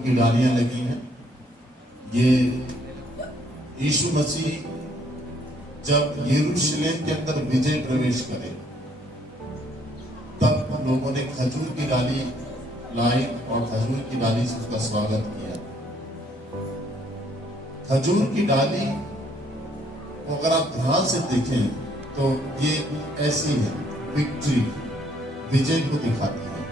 की डालियां लगी हैं। ये यीशु मसीह जब यरूशलेम के अंदर विजय प्रवेश करे तब लोगों ने खजूर की डाली लाई और खजूर की डाली से उसका स्वागत किया। खजूर की डाली को अगर आप ध्यान से देखें तो ये ऐसी है, विक्ट्री, विजय को दिखाती है।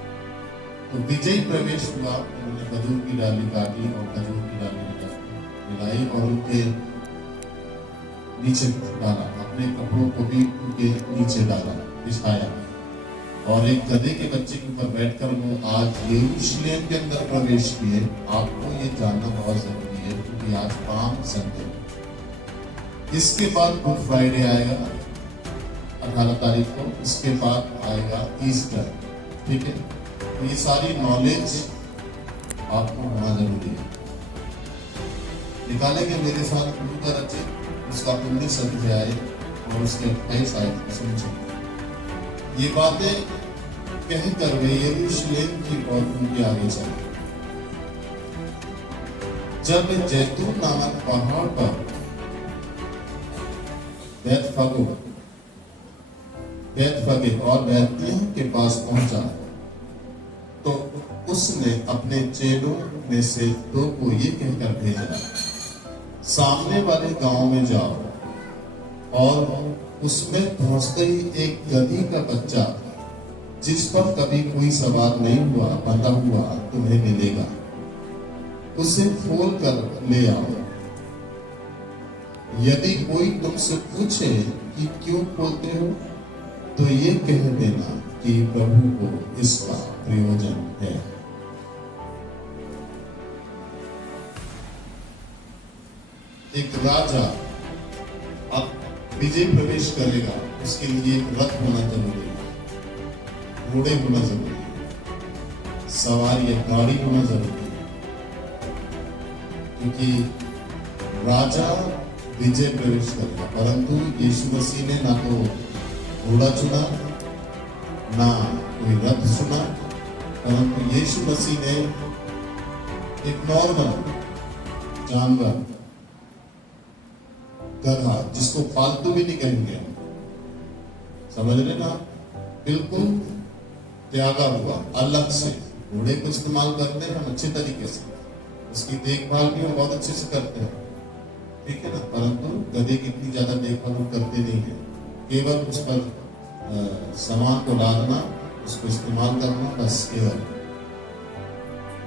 तो विजय प्रवेश हुआ, उन्होंने खजूर की डाली काटी और खजूर की डाली मिलाई और उनके नीचे डाला, अपने कपड़ों को भी उनके नीचे डाला, बिछाया और एक गधे के बच्चे के ऊपर बैठकर वो आज यरूशलेम के अंदर प्रवेश किए। आपको ये जानना बहुत जरूरी है क्योंकि आज पाम संडे, इसके बाद गुड फ्राइडे आएगा 18 तारीख को, इसके बाद आएगा ईस्टर। ठीक है, तो ये सारी नॉलेज आपको होना जरूरी है। निकालेंगे मेरे साथ गुरु का रचित उसका 19 अध्याय और उसके 28 आयत समझो। ये बातें कहकर वे यरूशलेम की ओर उनके आगे चले। जब वे जैतून नामक पहाड़ पर बैतफगे और बैतलहम के पास पहुंचा तो उसने अपने चेलों में से 2 को ये कहकर भेजा, सामने वाले गांव में जाओ और उसमें पहुंचते ही एक गधी का बच्चा जिस पर कभी कोई सवार नहीं हुआ, बंधा हुआ तुम्हें मिलेगा, उसे खोल कर ले आओ। यदि कोई तुमसे पूछे कि क्यों खोलते हो तो ये कह देना कि प्रभु को इसका प्रयोजन है। एक राजा अब विजय प्रवेश करेगा, उसके लिए एक रथ होना जरूरी है, घोड़े होना जरूरी है, सवारी या गाड़ी होना जरूरी है, क्योंकि राजा विजय प्रवेश करेगा। परंतु यीशु मसीह ने ना तो घोड़ा चुना ना कोई रथ चुना, परंतु यीशु मसीह ने एक नॉर्मल जानवर, गधा, जिसको पालतू भी नहीं कहेंगे, समझ रहे ना, बिल्कुल त्यागा हुआ अलग से। घोड़े को इस्तेमाल करते हैं हम अच्छे तरीके से, उसकी देखभाल भी हम बहुत अच्छे से करते हैं, ठीक है ना, परंतु गधे की इतनी ज्यादा देखभाल हम करते नहीं है, केवल उस पर सामान को लादना, उसको इस्तेमाल करना, बस केवल।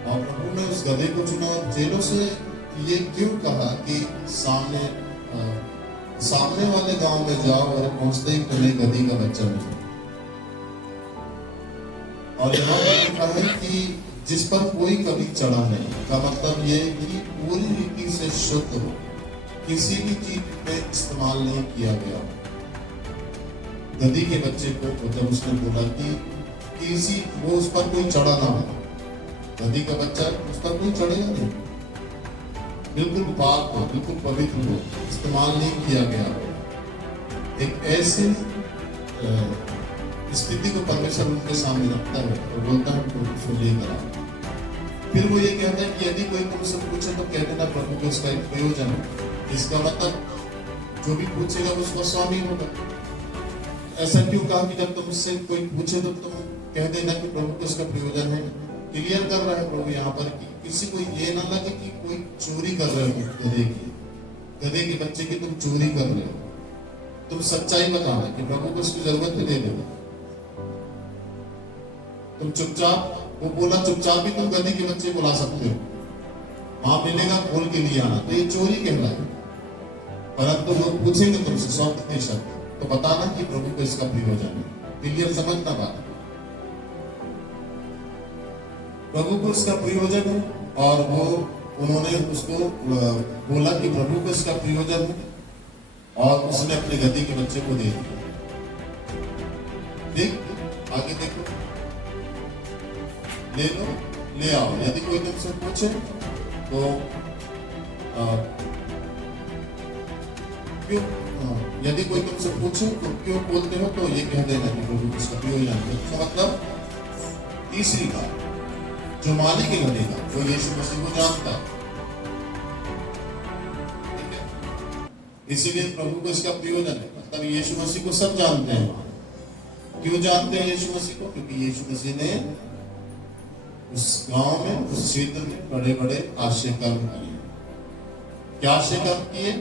और प्रभु ने उस गधे को चुना और चेलों से ये क्यों कहा कि सामने वाले गांव में जाओ और पहुंचते ही तुम्हें गधी का बच्चा मिले। और यहाँ पर लिखा है कि जिस पर कोई कभी चढ़ा नहीं, का मतलब ये कि पूरी रीति से शुद्ध हो, किसी भी चीज में इस्तेमाल नहीं किया गया। गधी के बच्चे को जब उसने बोला कि वो उस पर कोई चढ़ा ना हो, गधी का बच्चा उस पर कोई चढ़ेगा नहीं, बिल्कुल पाक हो, बिल्कुल पवित्र हो, इस्तेमाल नहीं किया गया हो। एक ऐसे स्थिति को परमेश्वर उनके सामने रखता है और बोलता है उसको लेकर आओ। फिर वो ये कहता है कि यदि कोई तुमसे पूछे तो कह देना प्रभु को इसका एक प्रयोजन है। इसका मतलब जो भी पूछेगा उसका स्वामी होगा। ऐसा क्यों कहा कि जब तुमसे कोई पूछे तो तुम कह देना कि प्रभु को इसका प्रयोजन है। क्लियर कर रहा है प्रभु यहाँ पर कि किसी को ये ना लगे कि कोई चोरी कर रहे हो गधे के बच्चे की, तुम चोरी कर रहे हो। तुम सच्चाई बताना कि प्रभु को इसकी जरूरत है, दे दो। तुम चुपचाप, वो बोला चुपचाप भी तुम गधे के बच्चे को ला सकते हो, वहां मिलेगा खोल के लिए आना, तो ये चोरी कहलाएगी। परंतु वो पूछेंगे तुमसे 100% तो बताना कि प्रभु को इसका प्रयोजन है। क्लियर, समझना बात। प्रभु को इसका प्रयोजन है और वो उन्होंने उसको बोला कि प्रभु को इसका प्रयोजन है और उसने अपने गधी के बच्चे को दे दिया। देख आगे देखो, ले लो, ले आओ। यदि कोई तुमसे पूछे तो क्यों, यदि कोई तुमसे पूछे तो क्यों बोलते हो तो ये कह देना कि प्रभु को इसका प्रयोजन है। मतलब तीसरी बात, जो मालिक है गधे का वो यीशु मसीह को जानता है, ठीक है। इसीलिए प्रभु को इसका प्रयोजन है, मतलब यीशु मसीह को सब जानते हैं। क्यों जानते हैं यीशु मसीह को? क्योंकि यीशु मसीह ने उस गांव में, उस क्षेत्र में बड़े बड़े आश्चर्य कर्म किए। क्या आश्चर्य कर्म किए?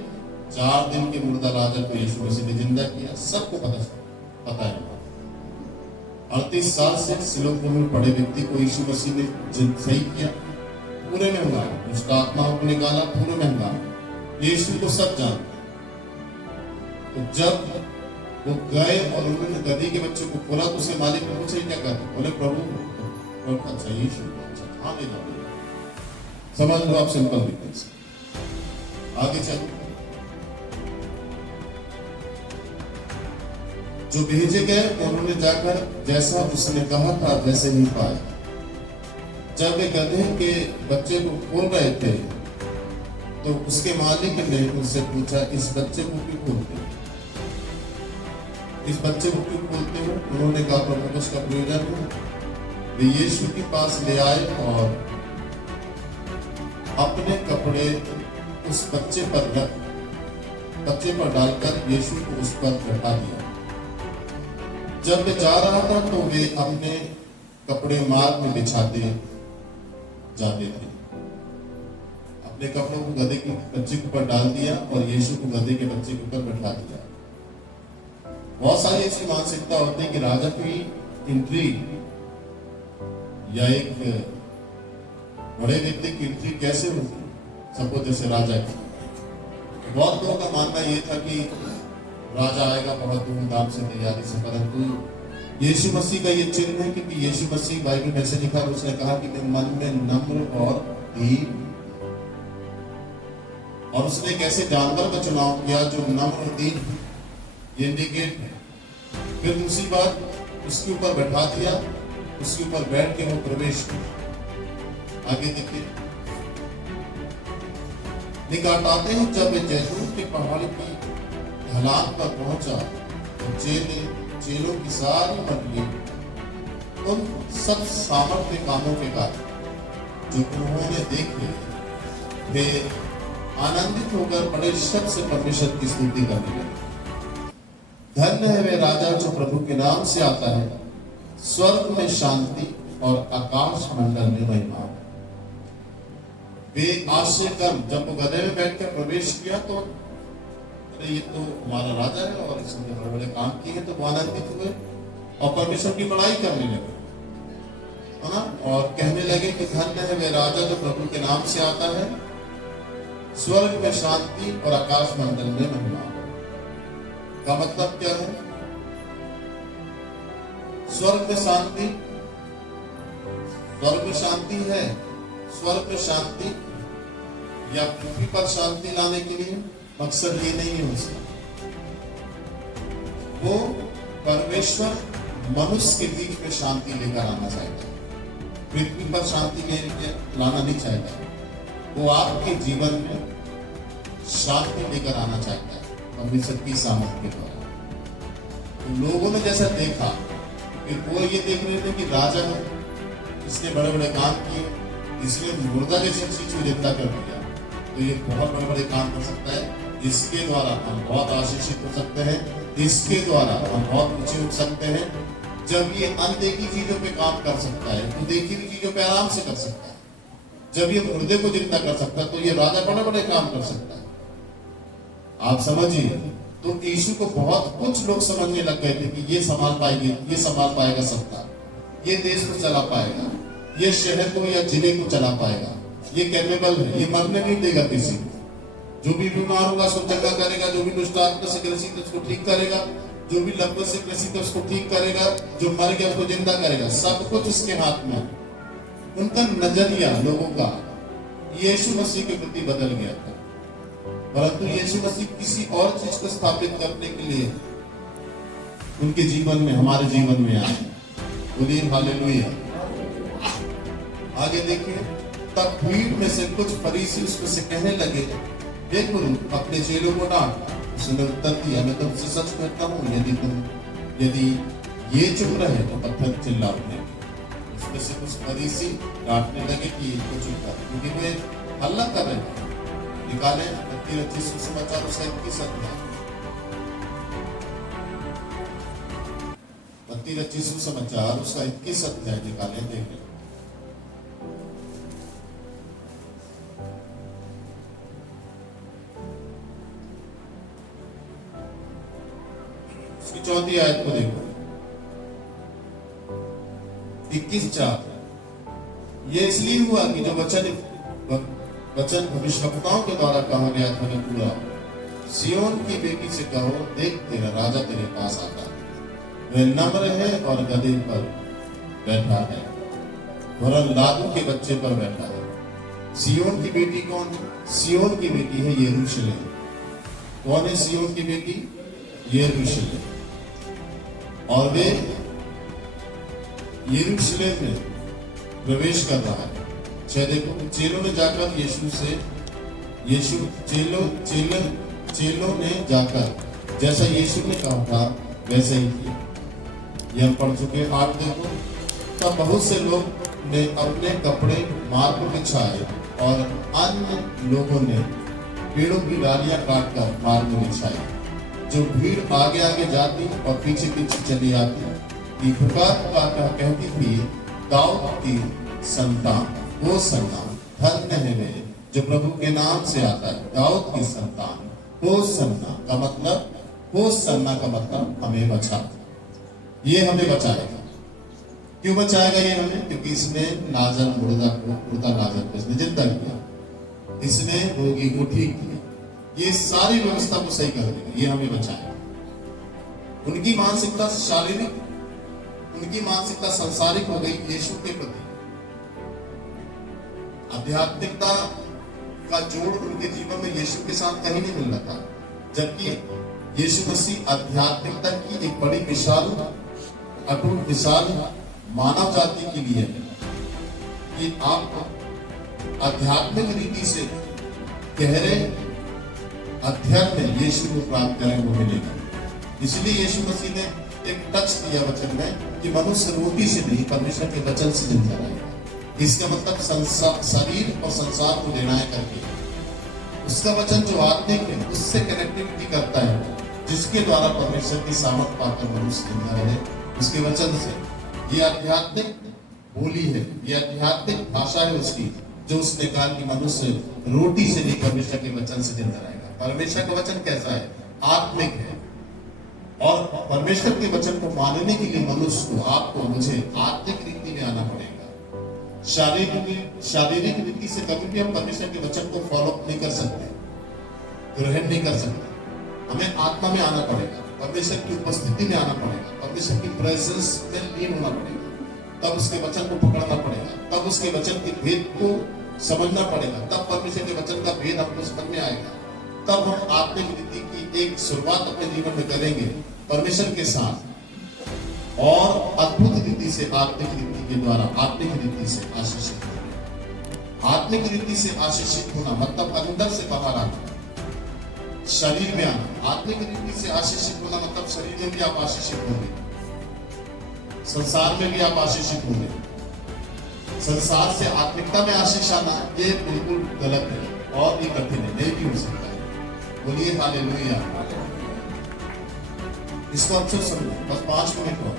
4 दिन के मुर्दा राजा को यीशु मसीह ने जिंदा किया। सबको पता है। 38 साल से सिलों में पड़े व्यक्ति को यीशु मसीह ने सही किया, पूरे में हुआ। उसका आत्माओं को निकाला, पूरे में हुआ। यीशु को सब जानते। तो जब वो गए और उन्होंने गधी के बच्चे को खोला तो उसके मालिक ने पूछा क्या करते? बोले प्रभु अच्छा यीशु अच्छा, हाँ ले जाओ। समझ लो आप, सिंपल डिफरेंस। आगे चलो, जो भेजे गए उन्होंने जाकर जैसा उसने कहा था वैसे ही पाया। जब वे गधे के बच्चे को खोल रहे थे तो उसके मालिक ने उनसे पूछा, इस बच्चे को क्यों खोलते हो? इस बच्चे को क्यों खोलते हो? उन्होंने कहा प्रभु उसका प्रयोजन है। वे यीशु के पास ले आए और अपने कपड़े उस बच्चे पर डालकर यीशु को उस पर बैठा दिया। जब वे जा रहा था तो वे अपने कपड़े मार्ग में बिछाते जाते थे। अपने कपड़ों को गधे के बच्चे के ऊपर डाल दिया और यीशु को गधे के बच्चे के ऊपर बैठा दिया। बहुत सारी ऐसी मानसिकता होती है कि राजा की एंट्री या एक बड़े व्यक्ति की एंट्री कैसे होती, सपोज जैसे राजा की। बहुत लोगों का मानना यह था कि राजा आएगा बहुत धूमधाम से, तैयारी से, परंतु यीशु मसीह का ये चिन्ह है क्योंकि यीशु मसीह बाइबल में से लिखा, उसने कहा कि मैं मन में नम्र और दीन, और उसने कैसे जानवर का चुनाव किया जो नम्र और दीन, ये इंडिकेट है। फिर दूसरी बात, उसके ऊपर बैठा दिया, उसके ऊपर बैठ के वो प्रवेश किया। आगे देखिए, निकाटाते हैं जब वे जैतून के पहाड़ की ढलान पर पहुंचा तो चेलों की सारी मंडली उन सब सामर्थ्य कामों के कारण जो उन्होंने देखे वे आनंदित होकर बड़े शब्द से परमेश्वर की स्तुति करने लगे। धन्य है वे राजा जो प्रभु के नाम से आता है, स्वर्ग में शांति और आकाश मंडल में महिमा। वे आश्चर्य कर्म, जब वो गधे में बैठकर प्रवेश किया तो ये तो हमारा राजा है और इसने बड़े बड़े काम किए हैं, तो वो आनंदित हुए और परमेश्वर की बड़ाई करने लगे, है ना। और कहने लगे कि धन्य है वे राजा जो प्रभु के नाम से आता है, स्वर्ग में शांति और आकाश मंडल में महिमा। का मतलब क्या है? स्वर्ग में शांति, स्वर्ग में शांति है। स्वर्ग में शांति या पृथ्वी पर शांति लाने के लिए मकसद ये नहीं है उसका। वो परमेश्वर मनुष्य के बीच में शांति लेकर आना चाहता है, पृथ्वी पर शांति लाना नहीं चाहता। वो आपके जीवन में शांति लेकर आना चाहता है परमेश्वर की सामर्थ्य के द्वारा। तो लोगों ने जैसा देखा, फिर वो ये देख रहे थे कि राजा है, इसने बड़े बड़े काम किए, इसने मुर्दा जैसी चीज को जिंदा कर दिया, तो ये बहुत बड़े बड़े काम कर सकता है, इसके द्वारा हम बहुत आशीषित हो सकते हैं, इसके द्वारा हम बहुत ऊंचे उठ सकते हैं। जब ये अनदेखी चीजों पे काम कर सकता है तो देखी हुई चीजों पे आराम से कर सकता है। जब ये मुर्दे को जिंदा कर सकता है तो ये राजा बड़े बड़े काम कर सकता है। आप समझिए, तो यीशु को बहुत कुछ लोग समझने लग गए थे कि ये संभाल पाएंगे, ये संभाल पाएगा सत्ता, ये देश को चला पाएगा, ये शहर को या जिले को चला पाएगा, ये कैपेबल है, ये मरने नहीं देगा किसी को। जो भी बीमार होगा उसको चंगा करेगा, जो भी दुष्ट आत्मा से ग्रसित है उसको ठीक करेगा, जो भी लंबे से ग्रसित है उसको ठीक करेगा, जो मर गया उसको जिंदा करेगा। सब कुछ उसके हाथ में। उनका नजरिया लोगों का यीशु मसीह के प्रति बदल गया था, परंतु यीशु मसीह किसी और चीज को स्थापित करने के लिए उनके जीवन में, हमारे जीवन में आए। बोलिए हालेलुया। आगे देखिए, तब भीड़ में से कुछ फरीसी उसमें से कहने लगे, हे गुरु अपने चेलों को डांट। उसने उत्तर दिया, मैं तुमसे सच कहता हूँ, यदि ये चुप रहे तो पत्थर चिल्ला उठेंगे। उसमें से कुछ फरीसी डांटने लगे कि इनको चुप कर, क्योंकि वे हल्ला कर रहे थे। निकाले मत्ती रचित सुसमाचार उसका 21 अध्याय, मत्ती रचित सुसमाचार उसका 21 अध्याय निकाले, देखें। उसकी 4वीं आयत को देखो, 21:4। ये इसलिए हुआ कि जो वचन भविष्यवक्ताओं के द्वारा कहा गया था कि पूरा, सियोन की बेटी से कहो, देख तेरा राजा तेरे पास आता है, वह नम्र है और गधे पर बैठा है, वरन लादू के बच्चे पर बैठा है। सियोन की बेटी कौन है? सियोन की बेटी है यरूशलेम। कौन है सियोन की बेटी? यरूशलेम। और वे यरूशलेम में प्रवेश कर रहा है। देखो, चेलों ने जाकर चेलों ने जाकर जैसा यीशु ने कहा था वैसे ही किया। ये हम पढ़ चुके। 8 देखो, तब बहुत से लोग ने अपने कपड़े मार्ग पर बिछाए और अन्य लोगों ने पेड़ों की डालियां काटकर मार्ग में बिछाई। जो भीड़ आगे आगे जाती और पीछे पीछे चली आती, पुकार पुकार कहती थी, दाऊद की संतान, वो संतान धन्य है वे जो प्रभु के नाम से आता है। दाऊद की संतान, होसन्ना का मतलब, होसन्ना का मतलब हमें बचा, ये हमें बचाएगा। क्यों बचाएगा ये हमें? क्योंकि इसने नाजर मुर्दा नाजर को इसने जिंदा किया, इसने रोगी को ठीक किया, ये सारी व्यवस्था को सही कर देगा, ये हमें बचाएगा। उनकी मानसिकता शारीरिक, उनकी मानसिकता सांसारिक हो गई यीशु के प्रति। आध्यात्मिकता का जोड़ उनके जीवन में यीशु के साथ कहीं नहीं मिल रहा था, जबकि यीशु मसीह आध्यात्मिकता की एक बड़ी मिसाल, अटूट मिसाल मानव जाति के लिए है कि आप आध्यात्मिक रीति से गहरे अध्ययन में यीशु को प्राप्त करें, वो मिलेगा। इसलिए यीशु मसीह ने एक टच दिया वचन में कि मनुष्य रोटी से नहीं, परमेश्वर के वचन से जिंदा रहेगा। इसका मतलब शरीर और संसार को निर्णय करके उसका वचन जो आत्मिक है उससे कनेक्टिविटी करता है, जिसके द्वारा परमेश्वर की सामर्थ पाकर मनुष्य जिंदा रहे उसके वचन से। ये आध्यात्मिक बोली है, ये आध्यात्मिक भाषा है उसकी, जो उसने कहा कि मनुष्य रोटी से नहीं परमेश्वर के वचन से जिंदा रहेगा। परमेश्वर का वचन कैसा है? आत्मिक है। और परमेश्वर के वचन को मानने के लिए मनुष्य को, आपको, मुझे आत्मिक रीति में आना पड़ेगा। शारीरिक रीति से कभी भी हम परमेश्वर के वचन को फॉलो नहीं कर सकते, ग्रहण नहीं कर सकते। हमें आत्मा में आना पड़ेगा, परमेश्वर की उपस्थिति में आना पड़ेगा, परमेश्वर की प्रेजेंस में लीन होना पड़ेगा, तब उसके वचन को पकड़ना पड़ेगा, तब उसके वचन के भेद को समझना पड़ेगा, तब परमेश्वर के वचन का भेद हमको समझ में आएगा। तब हम आत्मिक रीति की एक शुरुआत अपने जीवन में करेंगे परमेश्वर के साथ, और अद्भुत रीति से, आत्मिक रीति के द्वारा, आत्मिक रीति से आशीषित होना। आत्मिक रीति से आशीषित होना मतलब अंदर से बाहर आना, शरीर में आना। आत्मिक रीति से आशीषित होना मतलब शरीर में भी आप आशीषित होंगे, संसार में भी आप आशीषित होंगे। संसार से आत्मिकता में आशीष आना ये बिल्कुल गलत है और ये कठिन है, नहीं भी हो सकता है। बोलिए हालेलुया। इसको अच्छे से समझो, बस 5 मिनट हो।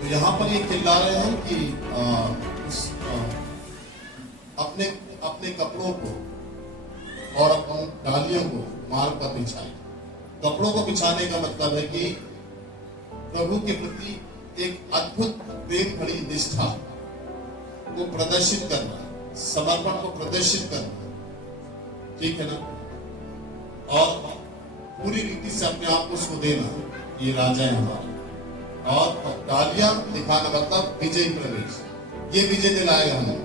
तो यहाँ पर ये चिल्ला रहे हैं कि अपने अपने कपड़ों को और अपनी डालियों को मार्ग पर बिछाएं। कपड़ों को बिछाने का मतलब है कि प्रभु के प्रति एक अद्भुत प्रेम भरी निष्ठा को प्रदर्शित करना, समर्पण को प्रदर्शित करना, ठीक है ना, और पूरी रीति से अपने आप को उसको देना, ये राजा है हमारा। और डालियां दिखाना मतलब विजय प्रवेश, ये विजय दिलाएगा हमें।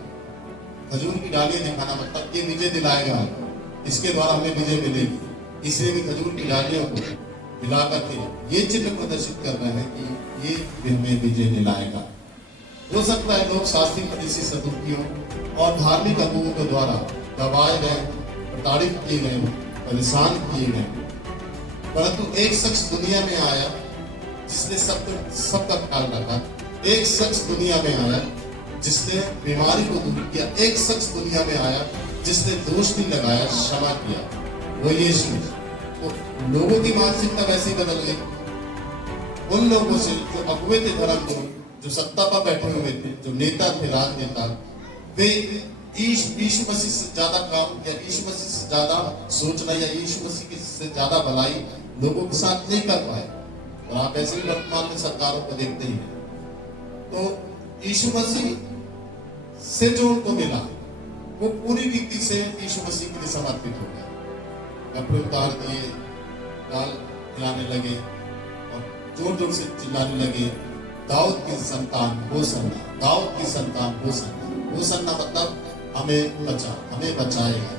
खजूर की डालियां दिखाना मतलब ये विजय दिलाएगा हमें, इसके द्वारा हमें विजय मिलेगी। इसलिए भी खजूर की डालियों को मिला करके ये चिन्ह प्रदर्शित कर रहे हैं कि ये हमें विजय दिलाएगा। हो सकता है लोग शास्त्रीय फरीसी सदुकियों और धार्मिक अगुओं के द्वारा दबाए गए, प्रताड़ित किए गए, परेशान किए गए, परंतु एक शख्स दुनिया में आया जिसने सबका ख्याल रखा। एक शख्स दुनिया में आया जिसने बीमारी को दूर किया। एक शख्स दुनिया में आया जिसने दोष नहीं लगाया, क्षमा किया, वो यीशु। तो लोगों की मानसिकता वैसी बदल गई। उन लोगों से जो अगुवे थे, धर्मगुरु, जो सत्ता पर बैठे हुए थे, जो नेता थे, राजनेता, वे यीशु मसीह से ज्यादा काम या यीशु मसीह से ज्यादा सोचना या यीशु मसीह से ज्यादा भलाई लोगों के साथ नहीं कर पाए। और आप ऐसे भी वर्तमान में सरकारों को देखते ही हैं। तो यीशु मसीह से जो उनको मिला वो पूरी रीति से यीशु मसीह के लिए समर्पित हो गया। कपड़े उतार दिए, गाल हिलाने लगे और जोर जोर से चिल्लाने लगे, दाऊद की संतान होसन्ना, दाऊद की संतान होसन्ना। होसन्ना मतलब हमें बचा, हमें बचाएगा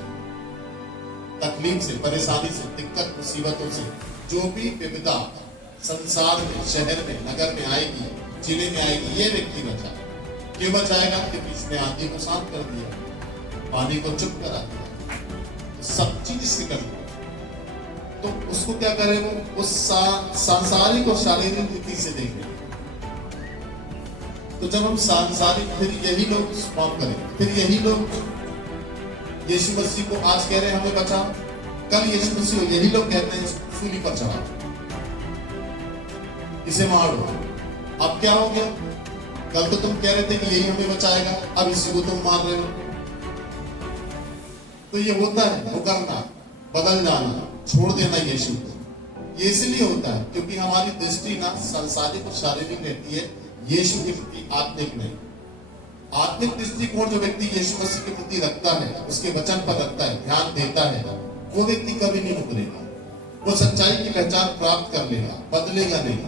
तकलीफ से, परेशानी से, दिक्कत मुसीबतों से। जो भी विपदा संसार में, शहर में, नगर में आएगी, जिले में आएगी, ये व्यक्ति बचा। क्यों बचाएगा? क्योंकि इसने आंधी को शांत कर दिया, पानी को चुप करा दिया, तो सब चीज इससे कर दिया। तो उसको क्या करे? वो सांसारिक और शारीरिक रीति से देखे। तो जब हम सांसारिक, फिर यही लोग स्पॉन करें, फिर यही लोग यीशु मसीह को आज कह रहे हैं हमें बचा, कल यीशु मसीह को यही लोग कहते हैं सूली पर चढ़ा, इसे मारो। अब क्या हो गया? कल तो तुम कह रहे थे कि यही हमें बचाएगा, अब इसी को तुम मार रहे हो। तो ये होता है मुकरना, बदल जाना, छोड़ देना यीशु को। ये इसलिए होता है क्योंकि हमारी दृष्टि ना सांसारिक और शारीरिक रहती है, यीशु के प्रति आत्मिक नहीं। आत्मिक दृष्टिकोण जो व्यक्ति यीशु मसीह के प्रति रखता है, उसके वचन पर रखता है, ध्यान देता है, वो व्यक्ति कभी नहीं मुकरेगा। वो सच्चाई की पहचान प्राप्त कर लेगा, बदलेगा नहीं।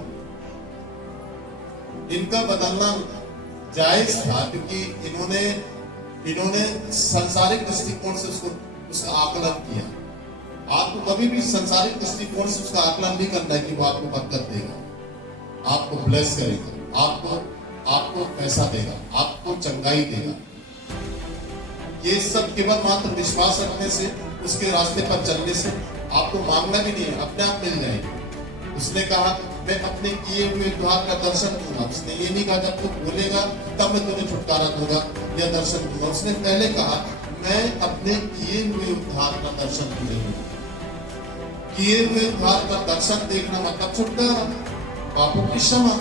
इनका बदलना जायज था क्योंकि इन्होंने सांसारिक दृष्टिकोण से उसका आकलन किया। आपको कभी भी सांसारिक दृष्टिकोण से उसका आकलन नहीं करना है कि वो आपको बरकत देगा, आपको ब्लेस करेगा, आपको पैसा देगा, आपको चंगाई देगा। ये सब केवल मात्र विश्वास रखने से, उसके रास्ते पर चलने से। आपको मांगना भी नहीं है, अपने आप मिल जाएगी। उसने कहा मैं अपने किए हुए द्वार का दर्शन दूंगा। उसने ये नहीं कहा जब तू बोलेगा तब मैं तुझे छुटकारा दूंगा या दर्शन दूंगा। उसने पहले कहा मैं अपने किए हुए उद्धार का दर्शन दूंगा। किए हुए उद्धार का दर्शन देखना मतलब छुटकारा, पापों की क्षमा,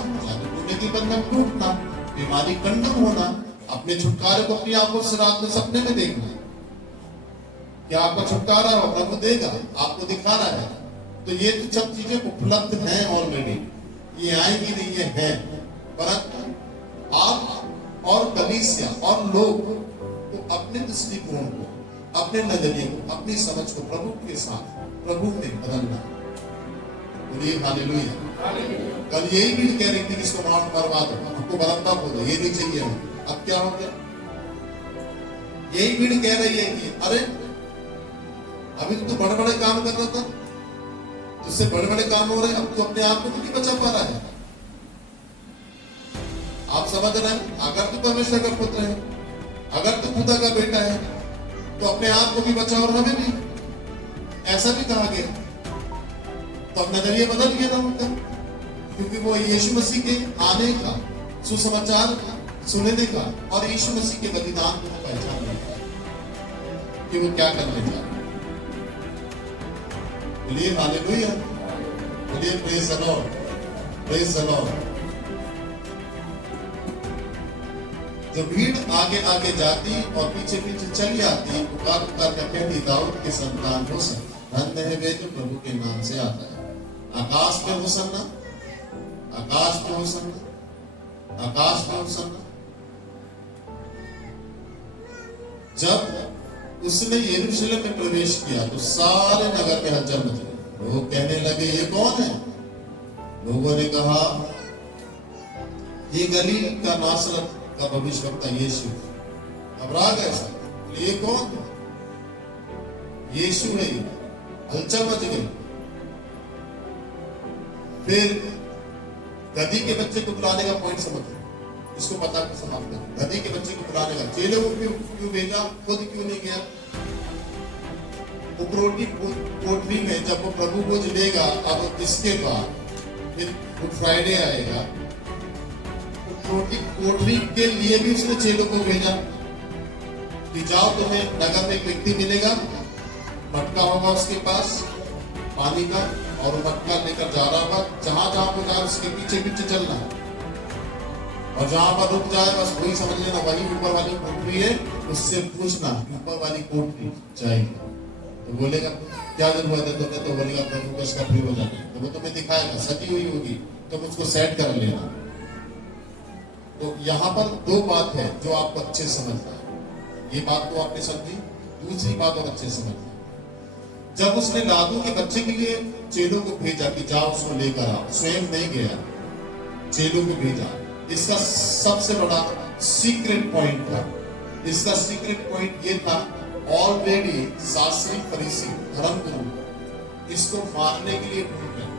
की बंधन टूटना, बीमारी खंडन होना, अपने छुटकारे को अपनी आंखों से रात में सपने में देखना। क्या आपका छुटकारा हो प्रभु देगा, आपको दिखा रहा है। तो ये तो सब चीजें उपलब्ध हैं ऑलरेडी, ये आएंगी नहीं, ये है। परंतु आप और कलीसिया और लोग को अपने दृष्टिकोण को, अपने नजरिए को, अपनी समझ को प्रभु के साथ, प्रभु में बदलना। बोलिए हालेलुया। कल यही भीड़ कह रही थी कि इसको मरवा दो, हमको बराबर बोलो, ये नहीं चाहिए हमें। अब क्या हो गया? यही भीड़ कह रही है कि अरे अभी तो बड़े बड़े काम कर रहा था, तुझसे बड़े बड़े काम हो रहे हैं, अब तो अपने आप को भी नहीं बचा पा रहा है। आप समझ रहे हैं? अगर तू परमेश्वर का पुत्र है, अगर तू खुदा का बेटा है, तो अपने आप को भी बचा और हमें भी। ऐसा भी कहा गया। तो अब नजरिया बदल गया था उनका, क्योंकि वो यीशु मसीह के आने का सुसमाचार सुनने का और यीशु मसीह के बलिदान को पहचान लिया कि वो क्या करने जा रहे। बोलिए हालेलुया, बोलिए praise the Lord, praise the Lord. जब भीड़ आगे आगे जाती और पीछे पीछे चली आती, पुकार पुकार कर कहती दाऊद की संतान होसन्ना, धन्य है वे जो प्रभु के नाम से आता है। आकाश में होसन्ना, आकाश में होसन्ना, आकाश में होसन्ना। जब उसने यरूशलेम में प्रवेश किया तो सारे नगर में हलचल मच गई। लोग कहने लगे ये कौन है? लोगों ने कहा ये गलील का नासरत का भविष्यवक्ता यीशु। घबरा गए सब, ये कौन है? यीशु है। हलचल मच गई। फिर गधी के बच्चे को बुलाने का पॉइंट समझो, इसको पता कर समाप्त कर। गधी के बच्चे को बुलाने का चेले को क्यों भेजा, खुद क्यों नहीं गया? उपरोटी कोठरी में जब वो प्रभु को लेगा, अब इसके बाद फिर गुड फ्राइडे आएगा, तो कोठरी के लिए भी उसने चेलों को भेजा कि जाओ, तुम्हें नगर में एक व्यक्ति मिलेगा, मटका होगा उसके पास पानी का, और वो मटका लेकर जा रहा होगा, जहां जहां वो जाए उसके पीछे पीछे चलना, और जहां पर रुक जाए बस वही समझ लेना वही ऊपर वाली कोठरी है, उससे पूछना ऊपर वाली कोठरी जाएगी, तो बोलेगा क्या जरूरत है तुम्हें, तो बोलेगा प्रभु को इसका फ्री हो जाने, तो वो तुम्हें दिखाएगा, सजी हुई होगी, तुम उसको सेट कर लेना। तो यहाँ पर दो बात है जो आपको अच्छे समझना है, ये बात तो आपने समझी, दूसरी बात और अच्छे समझना, जब उसने लादू के बच्चे के लिए चेलों को भेजा कि जाओ उसको लेकर आओ, स्वयं नहीं गया, चेलों को भेजा, इसका सबसे बड़ा सीक्रेट पॉइंट था, इसका सीक्रेट पॉइंट ये था, ऑलरेडी शास्त्री फरीसी धर्मगुरु इसको मारने के लिए ढूंढ रहे।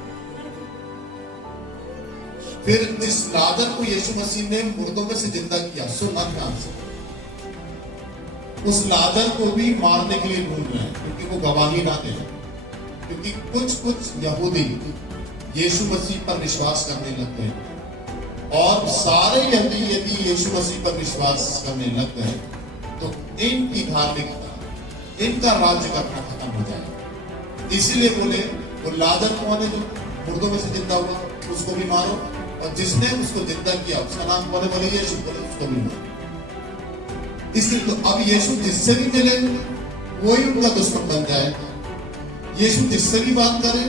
फिर जिस लाजर को यीशु मसीह ने मुर्दों में से जिंदा किया, सुना ध्यान से, उस लाजर को भी मारने के लिए ढूंढ रहे हैं, क्योंकि वो गवाही ना दे, क्योंकि कुछ यहूदी यीशु मसीह पर विश्वास करने लग गए, और सारे यहूदी यदि यीशु मसीह पर विश्वास करने लग गए तो इनकी धार्मिकता, इनका राज्य करना खत्म हो जाएगा। इसीलिए बोले वो लाजर कौन है जो मुर्दों में से जिंदा हुआ, उसको भी मारो, और जिसने उसको जिंदा किया उसका नाम बोले, बोले यीशु, बोले उसको भी मारो। इसलिए तो अब यीशु जिससे भी मिले वही उनका दुश्मन बन जाए, यीशु जिससे भी बात करे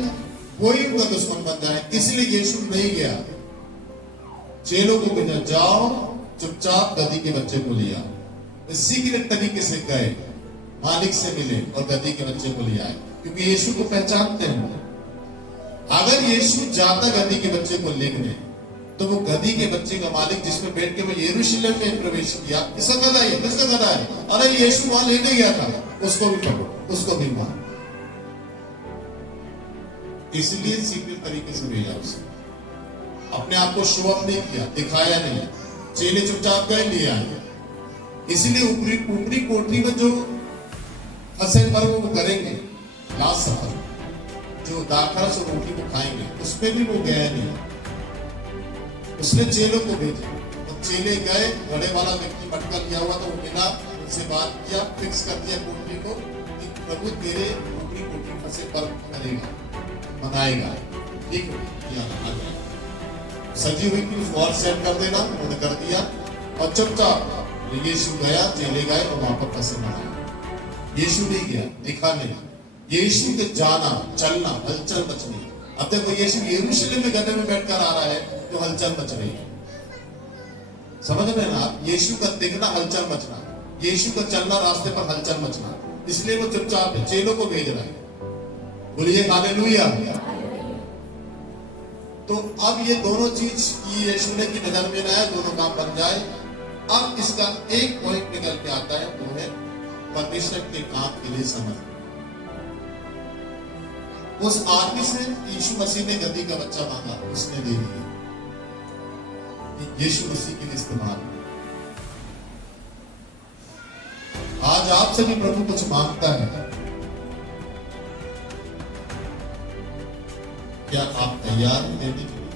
वही उनका दुश्मन बन जाए। इसलिए यीशु नहीं गया, चेलों को भेजा, जाओ चुपचाप गधी के बच्चे को लिया, सीक्रेट तरीके से गए, मालिक से मिले और गधी के बच्चे को ले आए, क्योंकि यीशु को पहचानते हैं। अगर यीशु जाता गधी के बच्चे को लेने, तो वो गधी के बच्चे का मालिक जिसमें बैठ के वो यरूशलेम में प्रवेश किया, किसका गधा है, किसका गधा है, अरे यीशु वहां लेने गया था, उसको भी पकड़ो, उसको भी मारो। इसलिए सीक्रेट तरीके से भेजा उसे, अपने आप को शो अप नहीं किया, दिखाया नहीं, चेले चुपचाप गए, ले आए। इसीलिए ऊपरी कोठरी में जो फंसे पर वो करेंगे लास्ट सफर, जो दाखरस और रोटी को खाएंगे, उसमें भी वो गया नहीं, उसने चेलों को भेजा, और चेले गए, बड़े वाला व्यक्ति मटका लिया हुआ तो वो मिला, उनसे बात किया, फिक्स कर दिया कोठरी को कि प्रभु तेरे ऊपरी कोठरी फंसे पर करेगा, मनाएगा, ठीक है, सजी हुई थी उसको और सेट कर देना, उन्होंने कर दिया, और चुपचाप यीशु गया, चेले गए और वहां पर फंसे मनाया। यीशु नहीं गया, दिखा नहीं, यीशु के जाना, चलना, हलचल मच रही। अब देखो यीशु यरूशलेम में गधे में बैठकर आ रहा है तो हलचल मच रही है, समझ रहे ना आप, यीशु का दिखना हलचल मचना, यीशु का चलना रास्ते पर हलचल मचना, इसलिए वो चुपचाप चेलों को भेज रहा है। बोलिए हालेलुया। तो अब ये दोनों चीज की यीशु ने की नजर में आया, दोनों काम बन जाए। अब इसका एक पॉइंट निकल के आता है, वो है परमेश्वर के काम के लिए समझ। उस आदमी से यीशु मसीह ने गधी का बच्चा मांगा, उसने दे दिया, यीशु मसीह के लिए इस्तेमाल। आज आपसे भी प्रभु कुछ मांगता है, क्या आप तैयार हैं देने के लिए?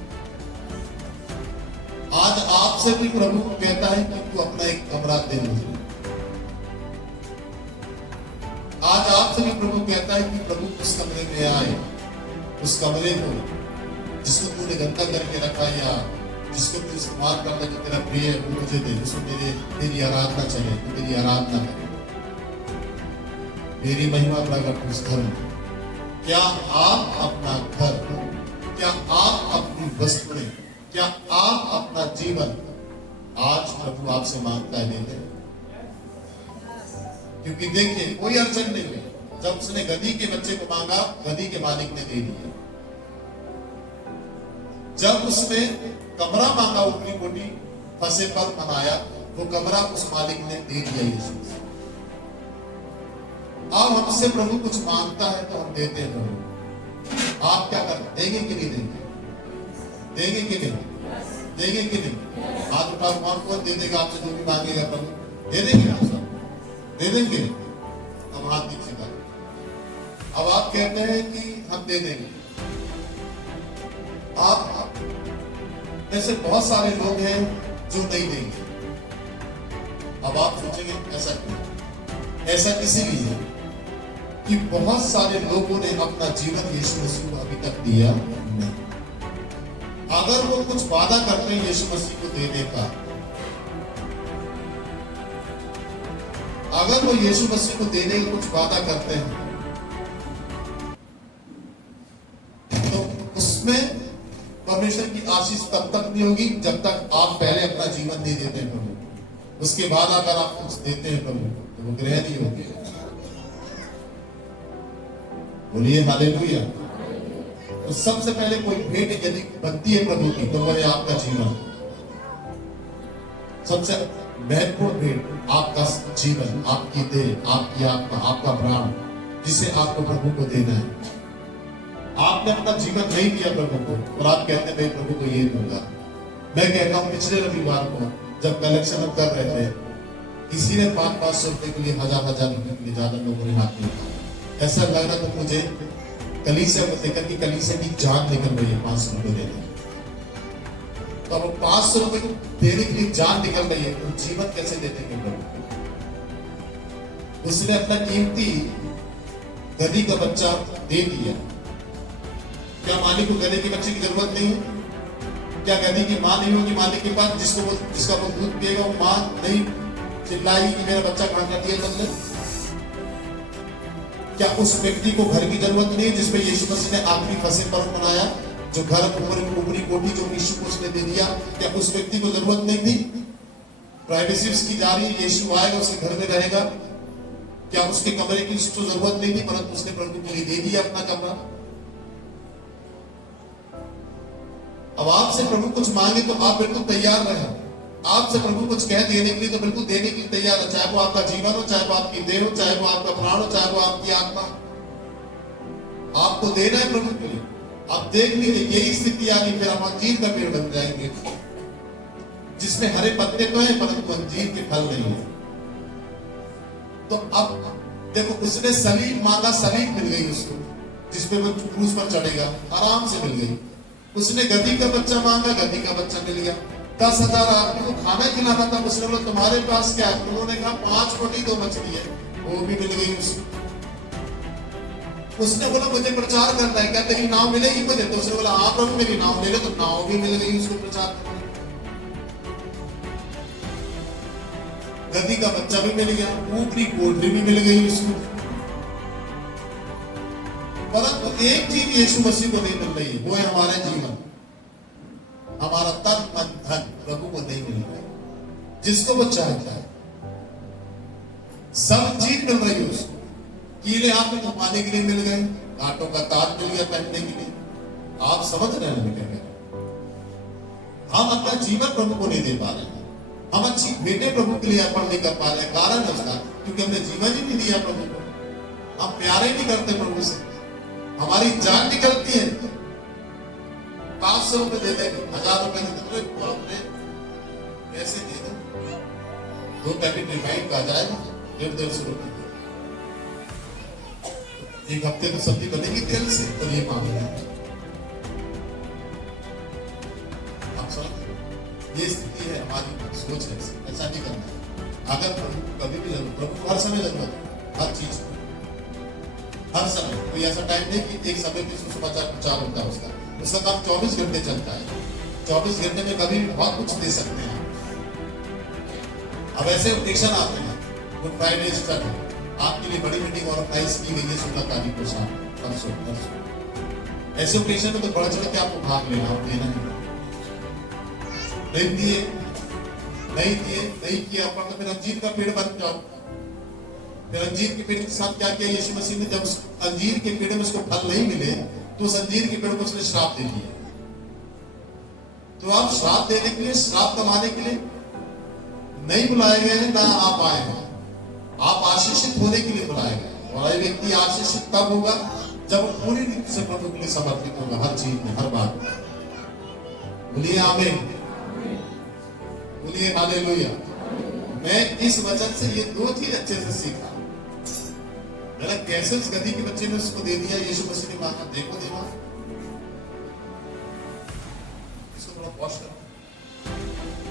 आज आपसे भी प्रभु कहता है कि तू अपना एक कमरा दे मुझे। आज आपसे भी प्रभु कहता है कि प्रभु उस कमरे में आए, उस कमरे को जिसको तूने गंदा करके रखा या जिसको तू इस्तेमाल करना जो तेरा प्रिय है वो मुझे दे, उसमें तेरी आराधना चले, तू तेरी आराधना करे, मेरी महिमा प्रकट उस घर में। क्या आप अपना घर, क्या आप अपनी वस्तुएं, क्या आप अपना जीवन आज प्रभु आपसे मांगता है देते? क्योंकि देखिए कोई अड़चन नहीं हुई, जब उसने गधी के बच्चे को मांगा गधी के मालिक ने दे दिया। जब उसने कमरा मांगा ऊपरी कोठी फंसे पर मनाया, वो कमरा उस मालिक ने दे दिया यीशु। अब हमसे प्रभु कुछ मांगता है तो हम देते हैं प्रभु। आप क्या कर देंगे कि नहीं देंगे? देंगे कि नहीं? देंगे कि नहीं? हाथ उठा, कौन दे देगा आपसे जो भी मांगेगा प्रभु? दे देंगे आप सब? दे देंगे? हम हाथ नीचे कर। अब आप कहते हैं कि हम दे देंगे, आप ऐसे बहुत सारे लोग हैं जो नहीं देंगे। अब आप सोचेंगे ऐसा क्यों? ऐसा इसीलिए कि बहुत सारे लोगों ने अपना जीवन यीशु मसीह को अभी तक दिया नहीं। अगर वो कुछ वादा करते हैं यीशु मसीह को देने का, अगर वो यीशु मसीह को देने का कुछ वादा करते हैं, तो उसमें परमेश्वर की आशीष तब तक नहीं होगी जब तक आप पहले अपना जीवन नहीं देते हैं प्रभु। उसके बाद अगर आप कुछ देते हैं प्रभु तो वो ग्रहण नहीं होंगे। बोलिए हालेलुया। तो सबसे पहले कोई भेंट यदि बनती है प्रभु की तो वह आपका जीवन, सबसे महत्वपूर्ण भेंट आपका जीवन, आपकी देह, आपकी आत्मा, आपका प्राण, जिसे आपको प्रभु को देना है। आपने अपना जीवन नहीं दिया प्रभु को और आप कहते हैं मैं प्रभु को ये दूंगा। मैं कहता हूं पिछले रविवार को जब कलेक्शन हम कर रहे थे, किसी ने 500-500 रुपए के लिए 1000-1000 रुपए के लिए ज्यादा लोगों ने हाथ दिया। ऐसा लग रहा था मुझे कलीसिया को देखकर कि कलीसिया की जान निकल रही है 500 रुपए देने। तो अब 500 रुपए देने के लिए जान निकल रही है तो जीवन कैसे दे देंगे प्रभु? उसने अपना कीमती गधी का बच्चा दे दिया। क्या मालिक को गधे के बच्चे की जरूरत नहीं है? क्या गधी की मां नहीं होगी मालिक के पास जिसका वो दूध पिएगा? वो मां नहीं चिल्लाएगी कि मेरा बच्चा कहां का दिया तुमने? क्या उस व्यक्ति को घर की जरूरत नहीं है जिसमें यीशु मसीह ने आखिरी फसह पर्व मनाया, जो घर ऊपरी कोठी जो यीशु को उसने दे दिया? क्या उस व्यक्ति को जरूरत नहीं थी? प्राइवेसी उसकी जा रही है, यीशु आएगा उसके घर में रहेगा। क्या उसके कमरे की उसको जरूरत नहीं थी, परंतु उसने प्रभु के लिए दे दिया अपना कमरा। अब आपसे प्रभु कुछ मांगे तो आप बिल्कुल तैयार रहे। आपसे प्रभु कुछ कह देने के लिए तो बिल्कुल देने के लिए तैयार है, चाहे वो आपका जीवन हो, चाहे वो आपकी देह हो, चाहे वो आपका प्राण हो, चाहे वो आपकी आत्मा। आपको देना है प्रभु के लिए। आप देख लीजिए यही स्थिति आ गई, फिर हम अंजीर का पेड़ बन जाएंगे जिसमें हरे पत्ते तो हैं परंतु अंजीर के फल नहीं है। तो अब देखो उसने सलीब मांगा, सलीब मिल गई उसको जिसपे वो क्रूस पर चढ़ेगा, आराम से मिल गई। उसने गधी का बच्चा मांगा, गधी का बच्चा मिल गया। 10,000 आदमी को खाना खिलाना था, उसने बोला तुम्हारे पास क्या है? उन्होंने कहा 5 रोटी 2 मछली है, वो भी मिल गई उसको। उसने बोला मुझे प्रचार करना है, क्या तेरी नाव मिलेगी मुझे? तो उसने बोला हाँ प्रभु मेरी नाव ले लो, तो नाव भी मिल गई उसको प्रचार करने। गधी का बच्चा भी मिल गया, ऊपरी कोठरी भी मिल गई उसको। परंतु एक चीज यीशु मसीह को नहीं मिल रही है, वो है हमारा जीवन, हमारा तन मन धन प्रभु को नहीं मिल रहा है जिसको वो चाहता है। सब चीज मिल रही है उसको, कीले हाथ में घुमाने के लिए मिल गए, कांटों का ताज मिल गया पहनने के लिए। आप समझ रहे हैं क्या? हम अपना जीवन प्रभु को नहीं दे पा रहे हैं, हम अच्छी भेंटें प्रभु के लिए अर्पण नहीं कर पा रहे हैं। कारण है उसका क्योंकि हमने जीवन ही नहीं दिया प्रभु को। हम प्यार ही नहीं करते प्रभु से, हमारी जान निकलती है। 500 रुपए दे देंगे, 1000 रुपए दे देंगे, पैसे दे दो, 2 पैकेट रिफाइंड का जाएगा 150 रुपए। एक हफ्ते तो सब्जी बनेगी तेल से, और ये मामला है। आप समझ, ये स्थिति है, हमारी सोच है, ऐसा नहीं करना है। अगर प्रभु कभी भी जरूरत, प्रभु हर समय जरूरत है, हर चीज हर समय। कोई ऐसा टाइम नहीं कि एक समय पे समाचार प्रचार होता है, उसका काम 24 घंटे चलता है। 24 घंटे में कभी भी बहुत कुछ दे सकते हैं। अब ऐसे ओकेशन आते हैं, गुड फ्राइडे स्टार्ट, आपके लिए बड़ी मीटिंग ऑर्गेनाइज की गई है 16 तारीख को शाम, परसों। ऐसे ओकेशन में तो बढ़ चढ़ के आपको भाग लेना, आप देना नहीं दिए, नहीं किया अपन, तो फिर अंजीर का पेड़ बन जाओ। फिर अंजीर के पेड़ के साथ क्या किया यीशु मसीह ने? जब अंजीर के पेड़ में उसको फल नहीं मिले तो उस अंजीर के पेड़ को उसने श्राप दे दिया। तो आप श्राप देने के लिए, श्राप कमाने के लिए नहीं बुलाए गए हैं, ना आप आए हैं। आप आशीषित होने के लिए बुलाए गए। और ये व्यक्ति आशीषित तब होगा जब वो पूरी रीति से प्रभु के लिए समर्पित होगा, हर चीज में, हर बात में। बोलिए आमीन, बोलिए हालेलुया। मैं इस वचन से ये 2 चीज अच्छे से सीखा। मैंने कैसे उस गधी के बच्चे ने उसको दे दिया, यीशु मसीह ने मांगा, देखो देवा, इसको थोड़ा पॉज करो।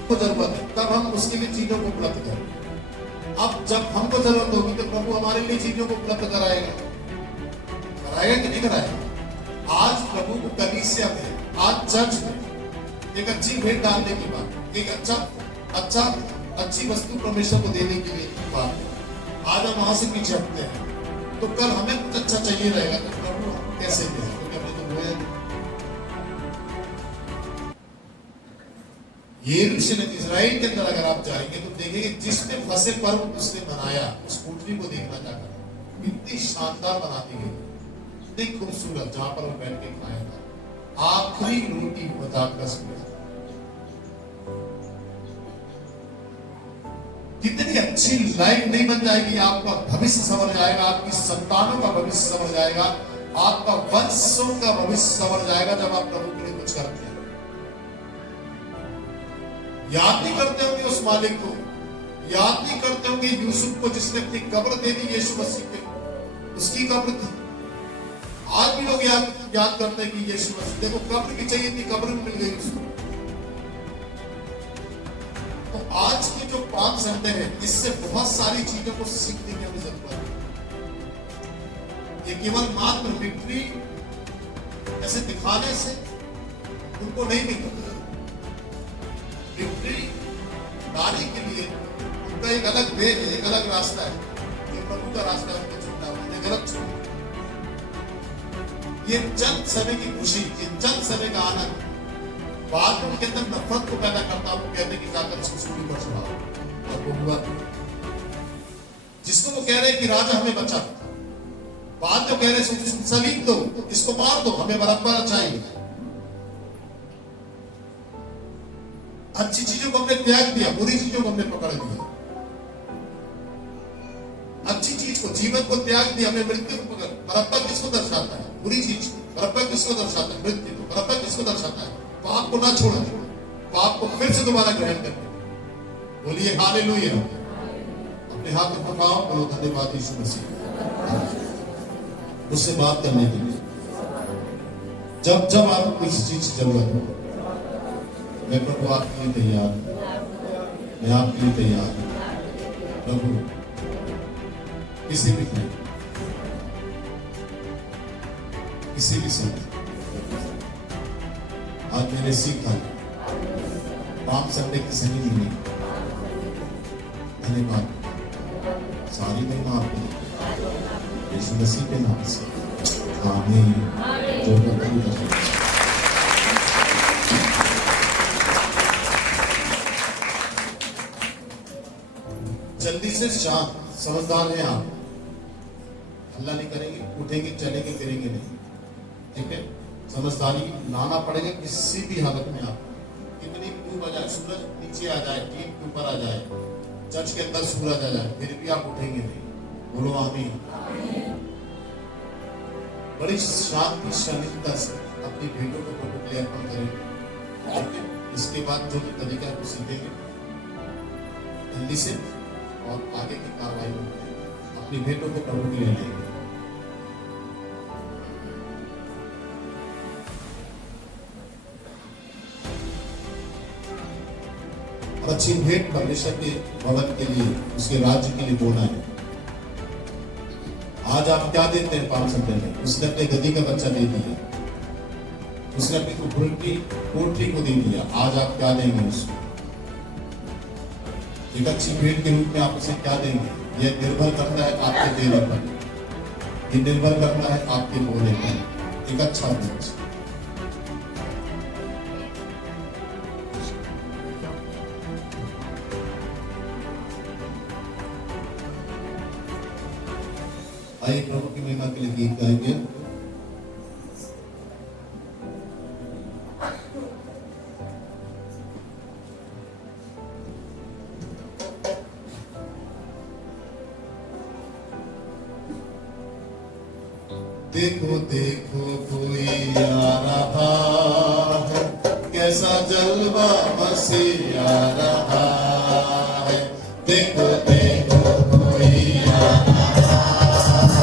हमको जरूरत है तब हम उसके लिए चीजों को उपलब्ध करें। अब जब हमको जरूरत होगी तो प्रभु हमारे लिए चीजों को उपलब्ध कराएगा कि नहीं कराएगा। आज प्रभु को कलीसिया में, आज चर्च में एक अच्छी भेंट डालने की बात, एक अच्छी वस्तु परमेश्वर को देने के लिए बात, आज हम वहां से पीछे हटते हैं तो कल हमें कुछ अच्छा चाहिए रहेगा तो प्रभु कैसे दें, क्योंकि हमने तो वो है। यरूशलेम इजराइल के अंदर अगर आप जाएंगे तो देखेंगे जिसने फसह पर्व उसने मनाया, उस कोठरी को देखना चाहता, इतनी शानदार बना दी गई, इतनी खूबसूरत, जहां पर वो बैठ के खाएगा, आखिरी रोटी बचाकर रखा। कितनी अच्छी लाइफ नहीं बन जाएगी, आपका भविष्य समझ जाएगा, आपकी संतानों का भविष्य समझ जाएगा, आपका वंशों का भविष्य समझ जाएगा जब आप प्रभु के लिए कुछ करते हैं। याद नहीं करते होंगे उस मालिक को, याद नहीं करते होंगे यूसुफ को जिसने अपनी कब्र दे दी यीशु मसीह के, उसकी कब्र थी। आज भी लोग याद करते हैं कि यीशु मसीह, देखो कब्र की चाहिए थी, कब्र मिल गई उसको। तो आज की जो पाम संडे है, इससे बहुत सारी चीजों को सीखने की हमें जरूरत है। ये केवल मात्र विक्ट्री ऐसे दिखाने से उनको नहीं मिलता। विक्ट्री नारी के लिए उनका एक अलग वे है, एक अलग रास्ता है, ये प्रभु का रास्ता है, उनको चुनना, उन्हें गलत चुना। ये चंद समय की खुशी, ये चंद समय का आनंद बाद में उनके अंदर नफरत को पैदा करता, वो कहते कि जाकर सूली पर चढ़ाओ, और वो हुआ। जिसको वो कह रहे कि राजा हमें बचा, बाद में कह रहे सलीब दो, इसको मार दो, हमें बराबर चाहिए। अच्छी चीजों को हमने त्याग दिया, बुरी चीजों को हमने पकड़ लिया। अच्छी चीज को, जीवन को त्याग दिया, हमने मृत्यु को पकड़। बराबर किसको दर्शाता है? बुरी चीज। बराबर किसको दर्शाता है? मृत्यु को। बराबर किसको दर्शाता है? पाप को ना छोड़ो, पाप को फिर से दोबारा ग्रहण करें। बोलिए हालेलुया। अपने हाथ में पकड़ाओ, बोलो धन्यवाद यीशु मसीह मुझसे बात करने के लिए। जब जब आपको किसी चीज की जरूरत हो, मैं प्रभु आपके लिए तैयार हूं, मैं आपके लिए तैयार हूं। प्रभु किसी भी समय, किसी भी समय, आज मैंने सीखा पाम संडे की सही नहीं। धन्यवाद, सारी महिमा आपके लिए, यीशु मसीह के नाम से, आमीन। जल्दी से शांत, समझदार हैं आप, हल्ला नहीं करेंगे, उठेंगे, चलेंगे, फिरेंगे नहीं, ठीक है? समझदारी लाना पड़ेगा किसी भी हालत में। आप कितनी डूब आ जाए, सूरज नीचे आ जाए, टीम के ऊपर आ जाए, चर्च के अंदर सूरज आ जाए, फिर भी आप उठेंगे नहीं। बोलो आमीन। बड़ी शांति शालीनता से अपनी भेंटों को प्रभु के लिए अर्पण करें। इसके बाद जो भी तरीका को सीखेंगे जल्दी से, और आगे की कार्रवाई में अपनी भेंटों को प्रभु के लिए लेंगे। अच्छी भेंट परमेश्वर के भवन के लिए, उसके राज्य के लिए बोना है। आज आप क्या देते हैं पाम संडे में? उसने अपने गधी का बच्चा दे दिया, उसने अपनी उपरी कोठरी को दे दिया। आज आप क्या देंगे उसको? एक अच्छी भेंट के रूप में आप उसे क्या देंगे? यह निर्भर करता है आपके देने पर, ये निर्भर करता है आपके बोलने पर। एक अच्छा भेंट, आइए प्रभु की महिमा के लिए गीत गाएंगे। देखो देखो कोई आ रहा है, कैसा जलवा मसीह आ रहा है। देखो देखो कोई आ रहा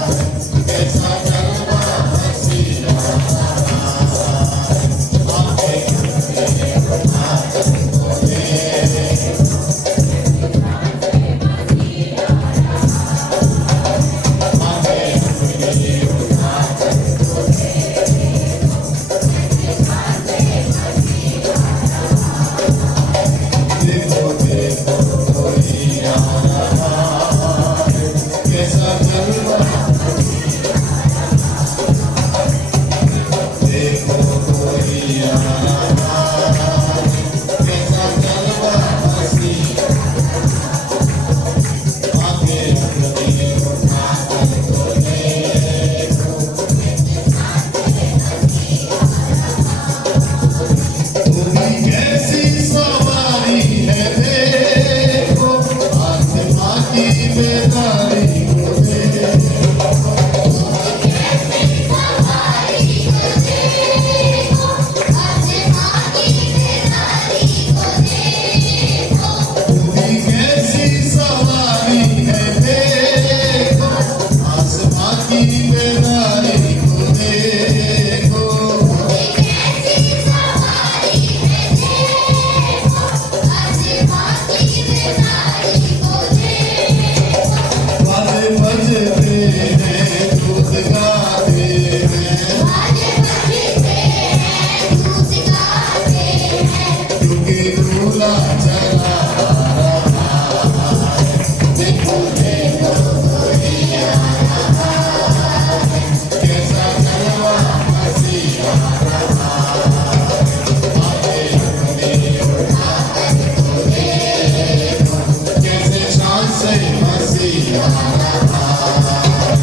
है, कैसा जलवा मसीह आ रहा है। आ रहा है,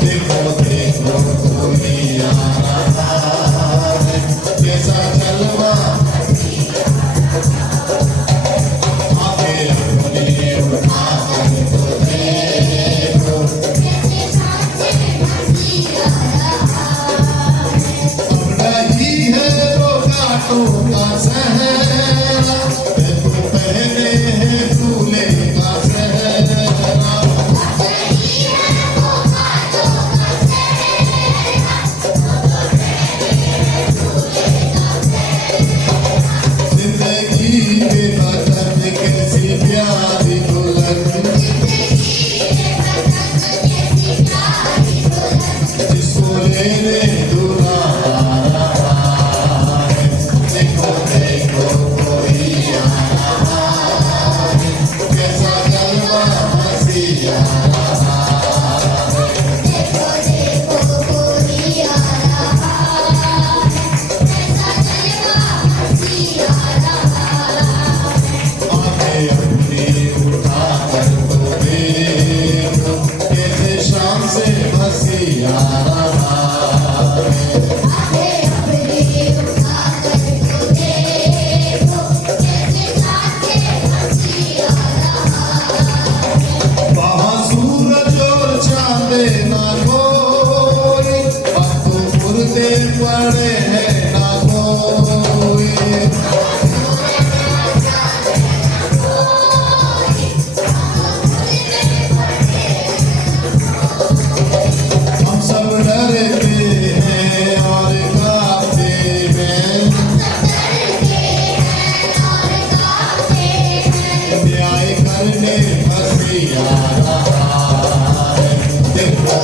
देखो देखो कोई आ रहा है, कैसा जलवा आके अपने उठा कर तो देखो, अब नहीं है वो कांटों का सहरा, तू पहने है दूल्हे का सहरा, जिंदगी के बदन कैसी प्यारी दुल्हन, जिसको लेने दूल्हा आ रहा है, देखो देखो कोई आ रहा है, कैसा जलवा हंसी आ रहा है, आके अपनी उठा कर तो देखो, कैसे शाम से हंसी आ रहा है, वहाँ सूरज और चांद ना कोई, अब तो मुर्दे पड़े हैं ना कोई, हम सब डरते हैं और कांपते हैं, न्याय करने हंसी आ रहा है, देखो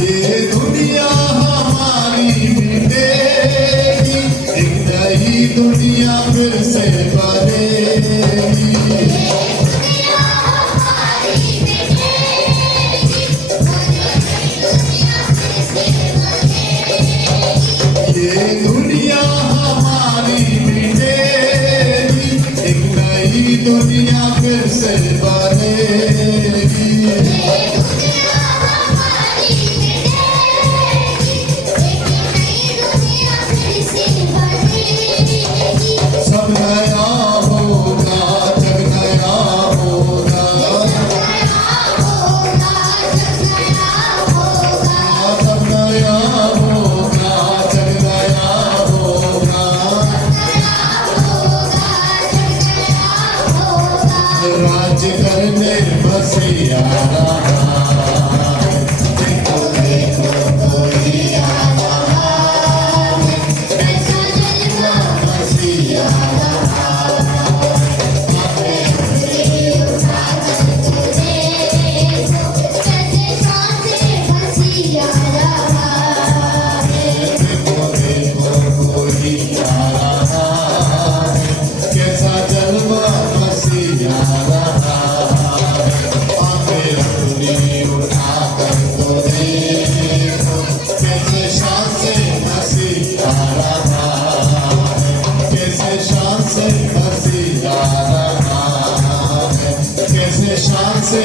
ये दुनिया हमारी मिटेगी, एक नई दुनिया फिर से बनेगी, ये दुनिया हमारी मिटेगी, एक नई दुनिया फिर से बनेगी, सब नया होगा, जग नया होगा, सब नया होगा, जग नया होगा, राज्य करने बसी आ रहा है, देखो देखो कोई आ रहा है, कैसा जलवा बसी आ रहा है, देखो देखो कोई आ रहा है, कैसा जलवा बसी आ रहा है, आके अपनी उठा कर तो देखो, कैसे शान से हंसी आ रहा है, कैसे शान से हंसी आ रहा है, कैसे शान से